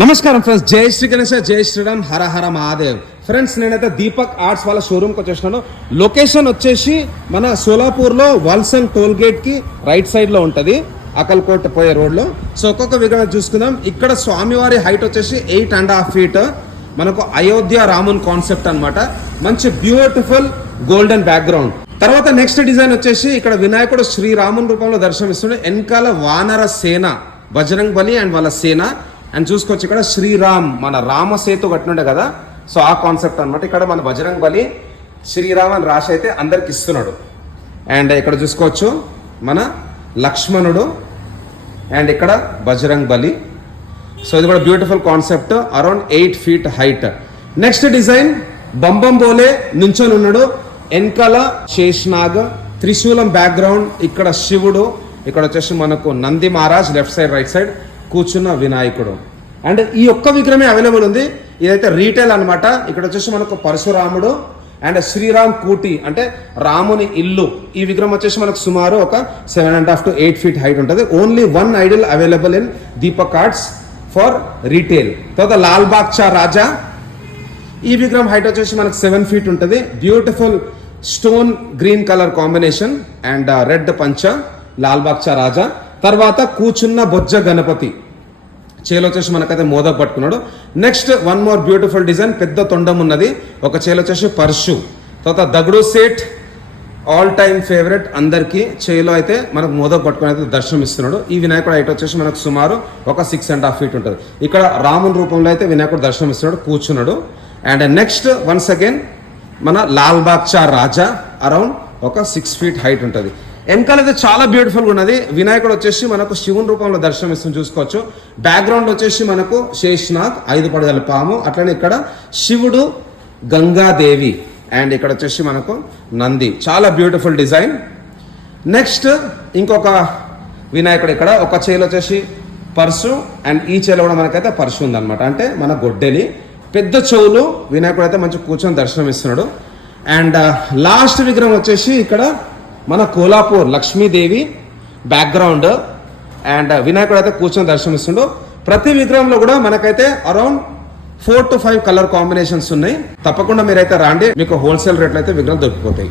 నమస్కారం ఫ్రెండ్స్, జై శ్రీ గణేశ, జై శ్రీరామ్, హర హర మహాదేవ్. ఫ్రెండ్స్, నేనైతే దీపక్ ఆర్ట్స్ వాళ్ళ షోరూమ్కి వచ్చేసినాను. లొకేషన్ వచ్చేసి మన సోలాపూర్లో వల్సన్ టోల్ గేట్కి రైట్ సైడ్లో ఉంటుంది, అకల్కోట్ పోయే రోడ్లో. సో ఒక్కొక్క విగ్రహం చూసుకుందాం. ఇక్కడ స్వామివారి హైట్ వచ్చేసి 8.5 feet. మనకు అయోధ్య రామున్ కాన్సెప్ట్ అనమాట. మంచి బ్యూటిఫుల్ గోల్డెన్ బ్యాక్గ్రౌండ్. తర్వాత నెక్స్ట్ డిజైన్ వచ్చేసి ఇక్కడ వినాయకుడు శ్రీరాముని రూపంలో దర్శనమిస్తుండే. వెనకాల వానర సేన, బజరంగ్ బలి అండ్ వాళ్ళ సేన. అండ్ చూసుకోవచ్చు ఇక్కడ శ్రీరామ్, మన రామసేతు కట్టినుండే కదా, సో ఆ కాన్సెప్ట్ అనమాట. ఇక్కడ మన బజరంగ్ బలి శ్రీరామ్ అని రాసి అయితే అందరికి ఇస్తున్నాడు. అండ్ ఇక్కడ చూసుకోవచ్చు మన లక్ష్మణుడు అండ్ ఇక్కడ బజరంగ్ బలి. సో ఇది కూడా beautiful concept, around 8 feet height. Next design Bam Bam Bhole నుంచొని ఉన్నాడు. వెనకాల శేషనాగ్, త్రిశూలం బ్యాక్గ్రౌండ్. ఇక్కడ శివుడు, ఇక్కడ వచ్చేసి మనకు Nandi Maharaj left side right side కూర్చున్న వినాయకుడు. అండ్ ఈ ఒక్క విగ్రహమే అవైలబుల్ ఉంది. ఇదైతే రీటైల్ అనమాట. ఇక్కడ వచ్చేసి మనకు పరశురాముడు అండ్ శ్రీరామ్ కూటి అంటే రాముని ఇల్లు. ఈ విగ్రహం వచ్చేసి మనకు సుమారు ఒక 7.5 to 8 feet హైట్ ఉంటుంది. Only 1 idol available in Deepak arts for retail. తర్వాత లాల్ బాగ్చా రాజా, ఈ విగ్రహం హైట్ వచ్చేసి మనకు 7 feet ఉంటుంది. Beautiful stone green colour combination and red పంచ, లాల్ బాగ్చా రాజా. తర్వాత కూర్చున్న బొజ్జ గణపతి, చేలో వచ్చేసి మనకైతే మోదక్ పట్టుకున్నాడు. Next one more beautiful design, పెద్ద తొండం ఉన్నది. ఒక చేలో వచ్చేసి పర్షు. తర్వాత దగడు సేట్, ఆల్ టైమ్ ఫేవరెట్ అందరికి, చేలో అయితే మనకు మోదక్ పట్టుకుని అయితే దర్శనం ఇస్తున్నాడు. ఈ వినాయకుడు హైట్ వచ్చేసి మనకు సుమారు ఒక 6.5 feet ఉంటుంది. ఇక్కడ రాముని రూపంలో అయితే వినాయకుడు దర్శనం ఇస్తున్నాడు, కూర్చున్నాడు. అండ్ నెక్స్ట్ వన్స్ అగైన్ మన లాల్ బాగ్చా రాజా, అరౌండ్ ఒక 6 feet హైట్ ఉంటుంది. వెనకాల అయితే చాలా బ్యూటిఫుల్గా ఉన్నది. వినాయకుడు వచ్చేసి మనకు శివుని రూపంలో దర్శనం ఇస్తుంది, చూసుకోవచ్చు. బ్యాక్గ్రౌండ్ వచ్చేసి మనకు శేషనాగ్ 5 పడగల పాము, అట్లనే ఇక్కడ శివుడు, గంగాదేవి అండ్ ఇక్కడ వచ్చేసి మనకు నంది. చాలా బ్యూటిఫుల్ డిజైన్. నెక్స్ట్ ఇంకొక వినాయకుడు, ఇక్కడ ఒక చేలో వచ్చేసి పర్సు అండ్ ఈ చేలో కూడా మనకైతే పర్సు ఉందన్నమాట. అంటే మన గొడ్డలి, పెద్ద చెవులు. వినాయకుడు అయితే మంచి కూర్చొని దర్శనం ఇస్తున్నాడు. అండ్ లాస్ట్ విగ్రహం వచ్చేసి ఇక్కడ మన కోలాపూర్ లక్ష్మీదేవి బ్యాక్గ్రౌండ్ అండ్ వినాయకుడు అయితే కూర్చొని దర్శనమిస్తుండు. ప్రతి విగ్రహంలో కూడా మనకైతే అరౌండ్ 4 to 5 కలర్ కాంబినేషన్స్ ఉన్నాయి. తప్పకుండా మీరైతే రాండి, మీకు హోల్సేల్ రేట్లు అయితే విగ్రహం దొరికిపోతాయి.